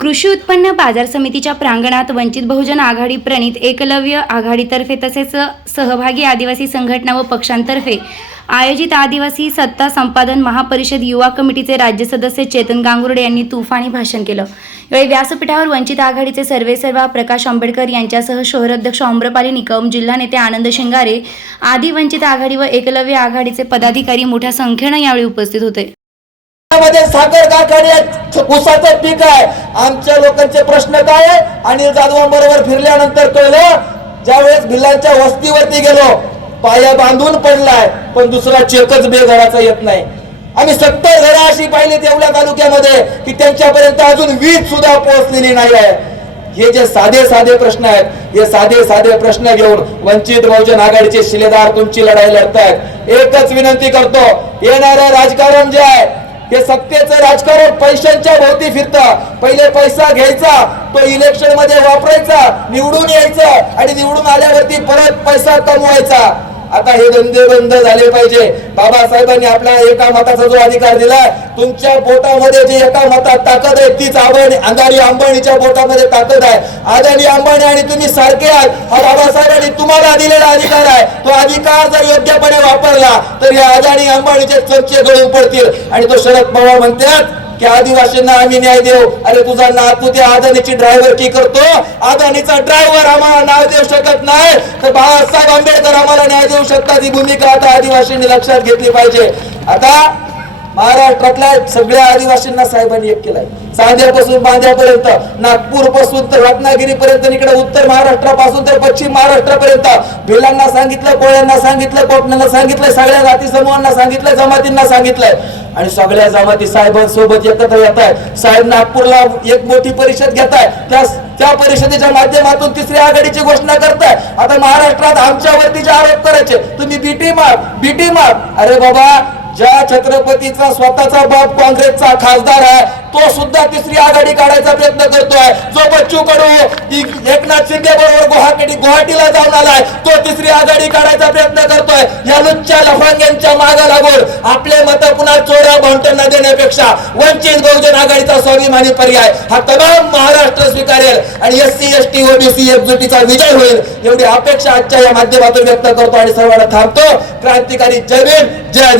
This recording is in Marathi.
कृषी उत्पन्न बाजार समितीच्या प्रांगणात वंचित बहुजन आघाडी प्रणित एकलव्य आघाडीतर्फे तसेच सहभागी आदिवासी संघटना व पक्षांतर्फे आयोजित आदिवासी सत्ता संपादन महापरिषद युवा कमिटीचे राज्य सदस्य चेतन गांगुर्डे यांनी तुफानी भाषण केलं. यावेळी व्यासपीठावर वंचित आघाडीचे सर्वेसर्वा प्रकाश आंबेडकर यांच्यासह शहराध्यक्ष अम्रपाली निकम जिल्हा नेते आनंद शिंगारे आदी वंचित आघाडी व एकलव्य आघाडीचे पदाधिकारी मोठ्या संख्येनं यावेळी उपस्थित होते. मध्ये साखर कारखान्यात ऊसाचं पीक आहे. आमच्या लोकांचे प्रश्न काय अनिल जाधवांबरोबर फिरल्यानंतर कळलं ज्यावेळेस भिल्लांच्या वस्तीवरती गेलो पाया बांधून पडलाय पण दुसरा चेकच बेघराचा येत नाही. आम्ही सत्तर घरं अशी पाहिली तेवढ्या तालुक्यामध्ये की त्यांच्यापर्यंत अजून वीज सुद्धा पोहोचलेली नाही आहे. हे जे साधे साधे प्रश्न आहेत हे साधे साधे प्रश्न घेऊन वंचित बहुजन आघाडीचे शिलेदार तुमची लढाई लढतायत. एकच विनंती करतो येणारं राजकारण जे आहे हे सत्तेचं राजकारण पैशांच्या भोवती फिरतं. पहिले पैसा घ्यायचा तो इलेक्शनमध्ये वापरायचा निवडून यायचं आणि निवडून आल्यावरती परत पैसा कमवायचा. आता हे धंदे बंद झाले पाहिजे. बाबासाहेबांनी आपल्या एका मताचा जो अधिकार दिला तुमच्या बोटामध्ये जे एका मतात ताकद आहे तीच आबाणी अंदानी अंबानीच्या बोटामध्ये ताकद आहे. आदानी अंबानी आणि तुम्ही सारखे आहात. हा तुम्हाला दिलेला अधिकार आहे. तो अधिकार जर योग्यपणे वापरला तर या अदानी अंबानीचे चमचे गळून पडतील. आणि तो शरद पवार म्हणतात की आदिवासींना आम्ही न्याय देऊ. अरे तुझा नातू त्या अदानीची ड्रायव्हर की करतो? अदानीचा ड्रायव्हर आम्हाला नाव देऊ शकत नाही. तर बाळासाहेब आंबेडकर आम्हाला न्याय देऊ शकतात. ही भूमिका आता आदिवासींनी लक्षात घेतली पाहिजे. आता महाराष्ट्रातल्या सगळ्या आदिवासींना साहेबांनी एक केलाय. सांध्यापासून बांध्यापर्यंत नागपूरपासून तर रत्नागिरी पर्यंत इकडे उत्तर महाराष्ट्रापासून तर पश्चिम महाराष्ट्रापर्यंत. भिलांना सांगितलं कोळ्यांना सांगितलं कोकणाला सांगितलंय सगळ्या जाती समूहांना सांगितलंय जमातींना सांगितलंय आणि सगळ्या जमाती साहेबांसोबत एकत्र येत आहेत साहेब नागपूरला एक मोठी परिषद घेत आहे त्या त्या परिषदेच्या माध्यमातून तिसऱ्या आघाडीची घोषणा करताय आता महाराष्ट्रात आमच्यावरती जे आरोप करायचे तुम्ही बीटी मार बीटी मार अरे बाबा ज्या छत्रपतीचा स्वतःचा बाप काँग्रेसचा खासदार आहे तो सुद्धा तिसरी आघाडी काढायचा प्रयत्न करतोय. जो बच्चू कडू एकनाथ शिंदे बरोबर गुवाहाटी गुवाहाटीला जाऊन आलाय तो तिसरी आघाडी काढायचा प्रयत्न करतोय. या लुच्च्या लफांग्यांच्या मागा लागून आपले मत पुन्हा चोऱ्या भांडणांना देण्यापेक्षा वंचित बहुजन आघाडीचा स्वाभिमानी पर्याय हा तमाम महाराष्ट्र स्वीकारेल आणि S C S T OBC एकजुटीचा विजय होईल एवढी अपेक्षा आजच्या या माध्यमातून व्यक्त करतो आणि सर्वांना थांबतो. क्रांतिकारी जय भीम जय